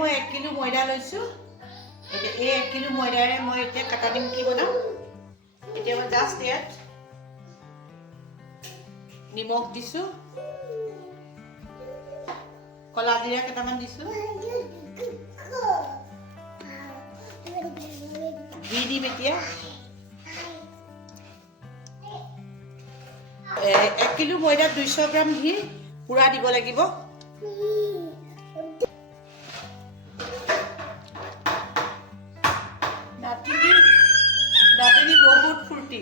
মই 1 কিলো ময়দা লৈছোঁ। এতিয়া এই 1 কিলো ময়দাৰে মই এতিয়া কাটা নিমকি বনাম। এতিয়া মই জাষ্ট ইয়াত নিমখ দিছোঁ, কলা জিৰা কেইটামান দিছোঁ, দি দিম এতিয়া 1 কিলো ময়দাত 200 গ্ৰাম ঘি পুৰা দিব লাগিব। নাতিনি বহুত ফূৰ্তি।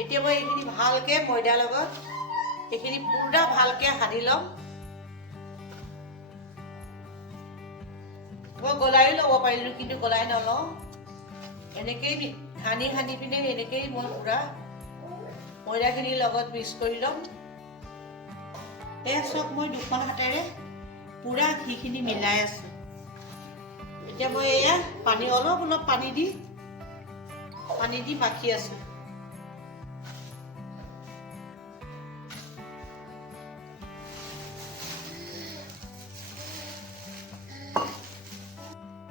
এতিয়া মই এইখিনি ভালকে ময়দাৰ লগত এইখিনি পুৰা ভালকে সানি ল'ম। মই গলাইও ল'ব পাৰিলোঁ, কিন্তু গলাই নলওঁ। এনেকেই সানি সানি পিনে এনেকেই মই পুৰা ময়দাখিনিৰ লগত মিক্স কৰি ল'ম। এয়া চব মই দুখন হাতেৰে পুৰা ঘিখিনি মিলাই আছোঁ। এতিয়া মই এয়া অলপ পানী দি মাখি আছোঁ।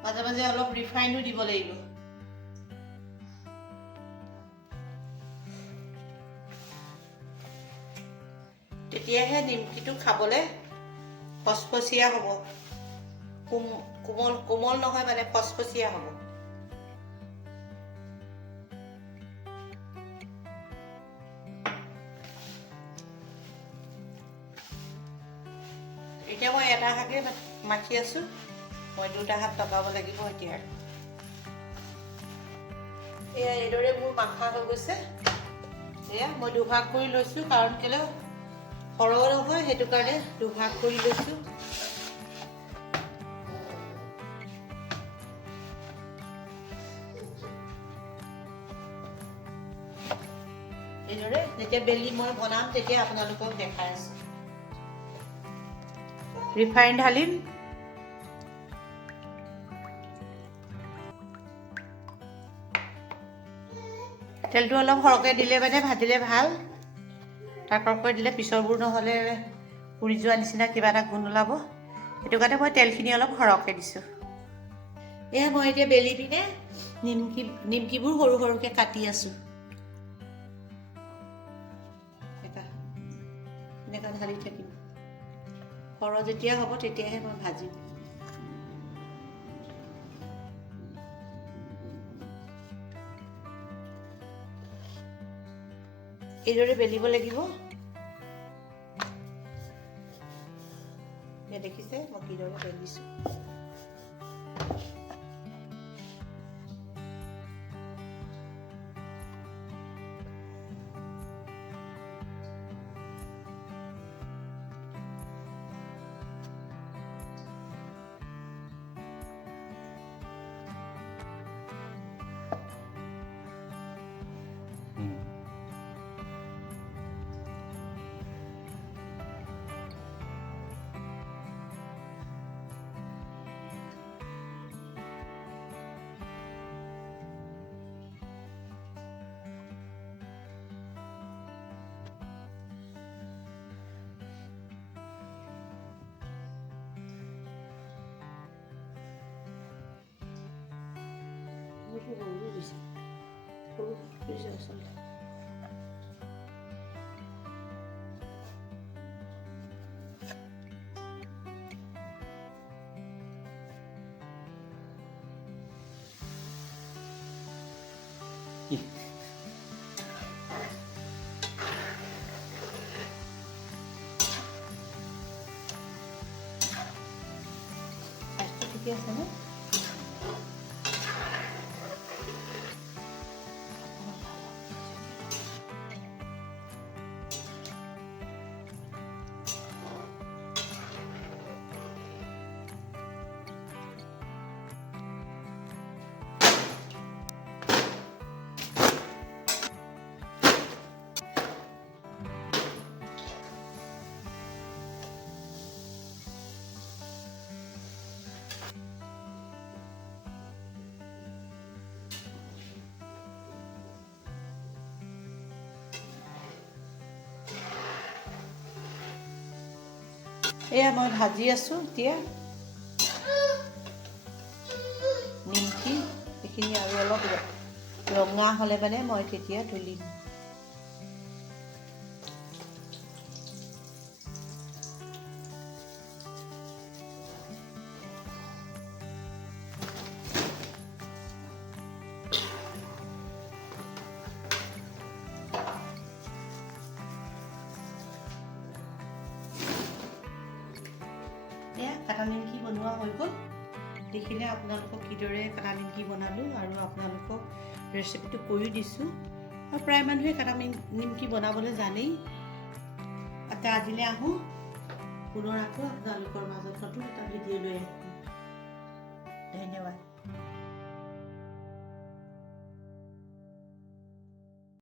মাজে মাজে অলপ ৰিফাইনো দিব লাগিব। তেতিয়াহে নিমকিটো খাবলৈ ফচফচীয়া হ'ব, কোমল নহয়, মানে ফচফচীয়া হ'ব। এতিয়া মই এটা হাতে মাখি আছোঁ, মই 2টা হাত লগাব লাগিব এতিয়া। এয়া এইদৰে মোৰ মাখা হৈ গৈছে। এয়া মই দুভাগ কৰি লৈছোঁ, কাৰণ কেলৈ সৰহ নহয়, সেইটো কাৰণে দুভাগ কৰি লৈছোঁ। এইদৰে যেতিয়া বেলি মই বনাম তেতিয়া আপোনালোকক দেখাই আছোঁ। ৰিফাইন ঢালিম। তেলটো অলপ সৰহকৈ দিলে মানে ভাজিলে ভাল, তাকৰকৈ দিলে পিছৰবোৰ নহ'লে পুৰি যোৱা নিচিনা কিবা এটা গোন্ধ ওলাব। সেইটো কাৰণে মই তেলখিনি অলপ সৰহকৈ দিছোঁ। এয়া মই এতিয়া বেলি পিনে নিমকিবোৰ সৰু সৰুকৈ কাটি আছোঁ। এনেকৈ ঢালি থাকিম। সৰহ যেতিয়া হ'ব তেতিয়াহে মই ভাজিম। এইদৰে বেলিব লাগিব। দেখিছে মই কিদৰে বেলিছোঁ। ঠিকে আছে নে? এয়া মই ভাজি আছোঁ এতিয়া নিমকি এইখিনি আৰু অলপ ৰঙা হ'লে মানে মই তেতিয়া তুলিম। কাটা নিমকি বনোৱা হৈ গ'ল। দেখিলে আপোনালোকক কিদৰে কাটা নিমকি বনালোঁ আৰু আপোনালোকক ৰেচিপিটো কৰি দিছোঁ। আৰু প্ৰায় মানুহে কাটা নিমকি বনাবলৈ জানেই। এতিয়া আজিলৈ আহোঁ, পুনৰ আকৌ আপোনালোকৰ মাজত নতুন এটা ভিডিঅ' লৈ আহিম। ধন্যবাদ।